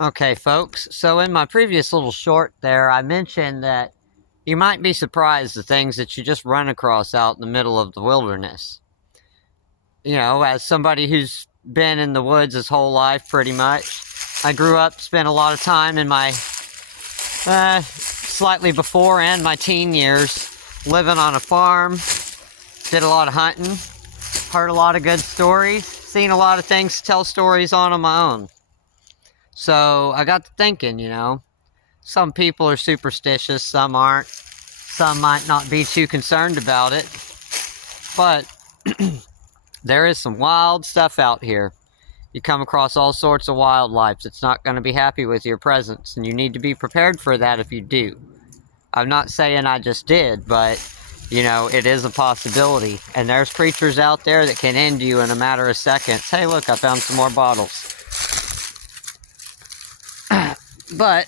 Okay, folks, so in my previous little short there, I mentioned that you might be surprised the things that you just run across out in the middle of the wilderness. You know, as somebody who's been in the woods his whole life pretty much, I grew up, spent a lot of time in my slightly before and my teen years living on a farm, did a lot of hunting, heard a lot of good stories, seen a lot of things to tell stories on my own. So I got to thinking, some people are superstitious, some aren't. Some might not be too concerned about it. But there is some wild stuff out here. You come across all sorts of wildlife that's not going to be happy with your presence, and you need to be prepared for that if you do. I'm not saying I just did, but, it is a possibility. And there's creatures out there that can end you in a matter of seconds. Hey, look, I found some more bottles. But,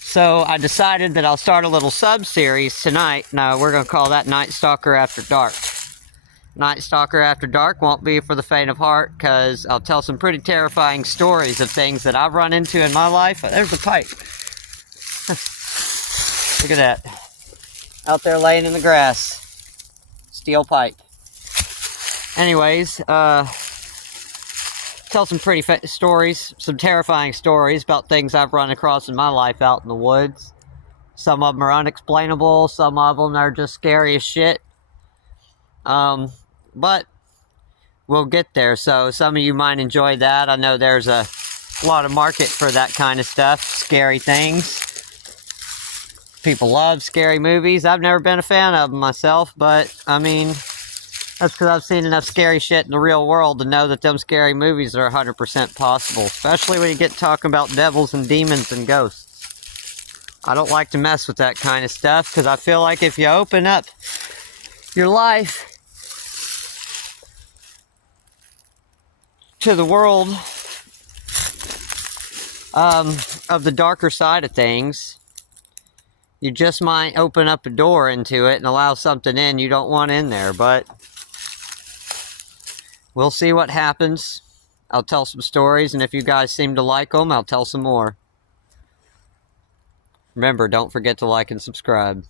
so I decided that I'll start a little sub-series tonight. Now, we're going to call that Night Stalker After Dark. Night Stalker After Dark won't be for the faint of heart, because I'll tell some pretty terrifying stories of things that I've run into in my life. There's a pipe. Look at that. Out there laying in the grass. Steel pipe. Anyways, tell some pretty stories, some terrifying stories about things I've run across in my life out in the woods. Some of them are unexplainable, some of them are just scary as shit. But we'll get there, so some of you might enjoy that. I know there's a lot of market for that kind of stuff, scary things. People love scary movies. I've never been a fan of them myself, but, that's because I've seen enough scary shit in the real world to know that them scary movies are 100% possible, especially when you get talking about devils and demons and ghosts. I don't like to mess with that kind of stuff because I feel like if you open up your life to the world of the darker side of things, you just might open up a door into it and allow something in you don't want in there, but we'll see what happens. I'll tell some stories, and if you guys seem to like them, I'll tell some more. Remember, don't forget to like and subscribe.